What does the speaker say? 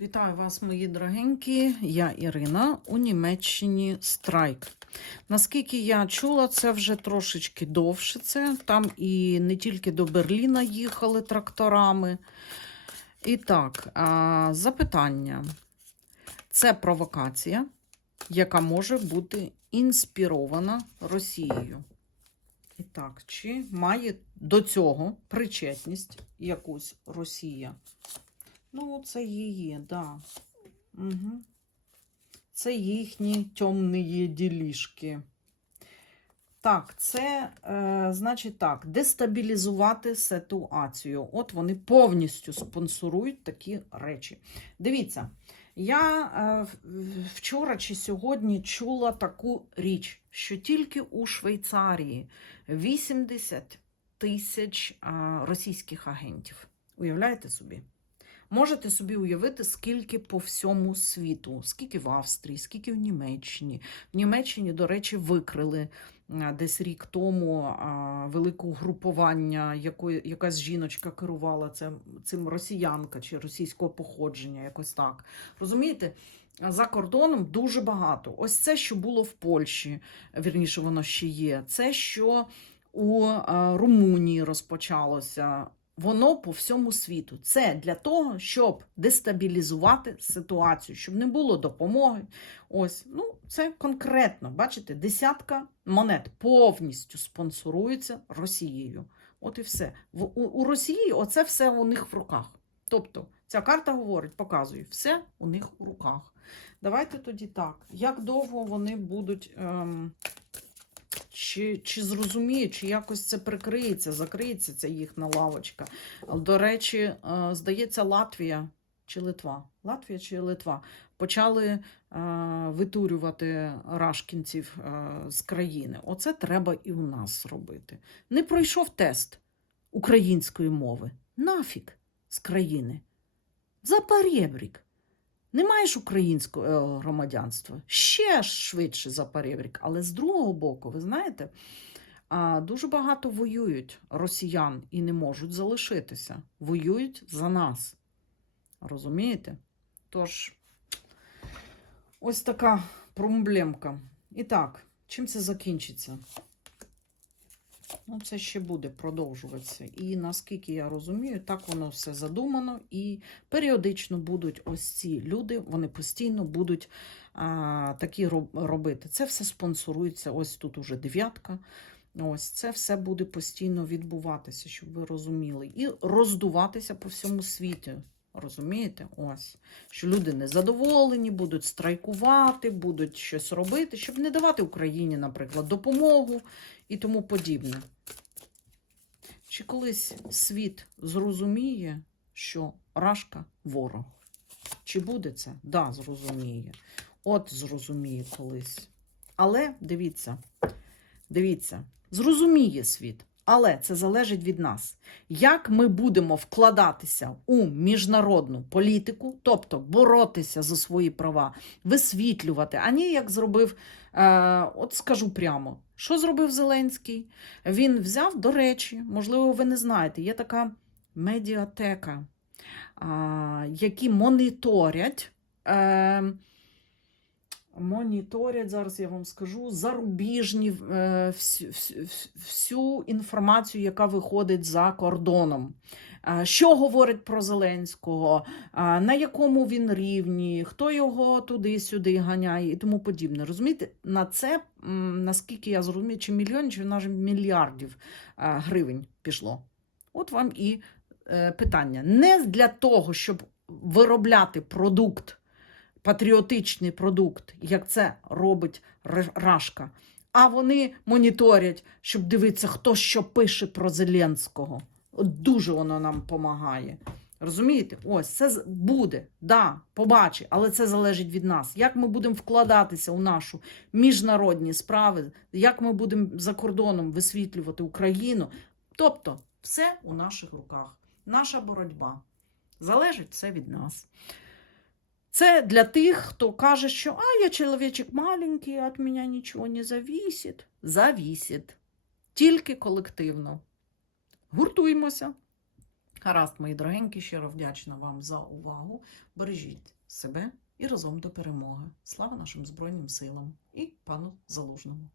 Вітаю вас, мої дорогенькі. Я Ірина у Німеччині страйк. Наскільки я чула, це вже трошечки довше. Це там і не тільки до Берліна їхали тракторами. І так, а, запитання. Це провокація, яка може бути інспірована Росією. І так, чи має до цього причетність якусь Росія? Ну, це її, да. Угу. Це їхні темні ділішки. Так, це, е, значить так, дестабілізувати ситуацію. От вони повністю спонсорують такі речі. Дивіться, я е, вчора чи сьогодні чула таку річ, що тільки у Швейцарії 80 тисяч е, російських агентів. Уявляєте собі? Можете собі уявити, скільки по всьому світу, скільки в Австрії, скільки в Німеччині. В Німеччині, до речі, викрили десь рік тому а, велике угрупування, якої якась жіночка керувала цим, цим росіянка чи російського походження, якось так. Розумієте? За кордоном дуже багато. Ось це, що було в Польщі, вірніше, воно ще є. Це, що у Румунії розпочалося воно по всьому світу. Це для того, щоб дестабілізувати ситуацію, щоб не було допомоги. Ось, ну, це конкретно, бачите, десятка монет повністю спонсорується Росією. От і все. В, у, у Росії оце все у них в руках. Тобто, ця карта говорить, показує, все у них у руках. Давайте тоді так. Як довго вони будуть. Ем, чи, чи зрозуміють, чи якось це прикриється, закриється ця їхня лавочка. До речі, е, здається, Латвія чи Литва. Латвія чи Литва почали е, витурювати рашкінців е, з країни. Оце треба і у нас робити. Не пройшов тест української мови. Нафіг з країни. За перебрік. Не маєш українського е, громадянства, ще швидше за перебрік. Але з другого боку, ви знаєте, дуже багато воюють росіян і не можуть залишитися. Воюють за нас. Розумієте? Тож, ось така проблемка. І так, чим це закінчиться? Ну, це ще буде продовжуватися. І наскільки я розумію, так воно все задумано. І періодично будуть ось ці люди, вони постійно будуть а, такі роб- робити. Це все спонсорується. Ось тут уже дев'ятка. Ось це все буде постійно відбуватися, щоб ви розуміли. І роздуватися по всьому світі. Розумієте? Ось. Що люди незадоволені, будуть страйкувати, будуть щось робити, щоб не давати Україні, наприклад, допомогу і тому подібне. Чи колись світ зрозуміє, що Рашка ворог? Чи буде це? Да, зрозуміє. От зрозуміє колись. Але дивіться, дивіться, зрозуміє світ. Але це залежить від нас. Як ми будемо вкладатися у міжнародну політику, тобто боротися за свої права, висвітлювати, а не як зробив, е, от скажу прямо, що зробив Зеленський? Він взяв, до речі, можливо, ви не знаєте, є така медіатека, а, які моніторять. Е, Моніторять, зараз я вам скажу, зарубіжні е, всю, всю, інформацію, яка виходить за кордоном. Е, Що говорить про Зеленського, е, на якому він рівні, хто його туди-сюди ганяє і тому подібне. Розумієте, на це, наскільки я зрозумію, чи мільйонів, чи навіть мільярдів гривень пішло. От вам і питання. Не для того, щоб виробляти продукт патріотичний продукт, як це робить Рашка. А вони моніторять, щоб дивитися, хто що пише про Зеленського. От дуже воно нам допомагає. Розумієте? Ось це буде, да, побачить, але це залежить від нас. Як ми будемо вкладатися у нашу міжнародні справи, як ми будемо за кордоном висвітлювати Україну. Тобто, все у наших руках. Наша боротьба. Залежить все від нас. Це для тих, хто каже, що а я чоловічок маленький, від мене нічого не завісить. Завісить. Тільки колективно. Гуртуємося. Гаразд, мої дорогенькі, щиро вдячна вам за увагу. Бережіть себе і разом до перемоги. Слава нашим Збройним силам і пану Залужному.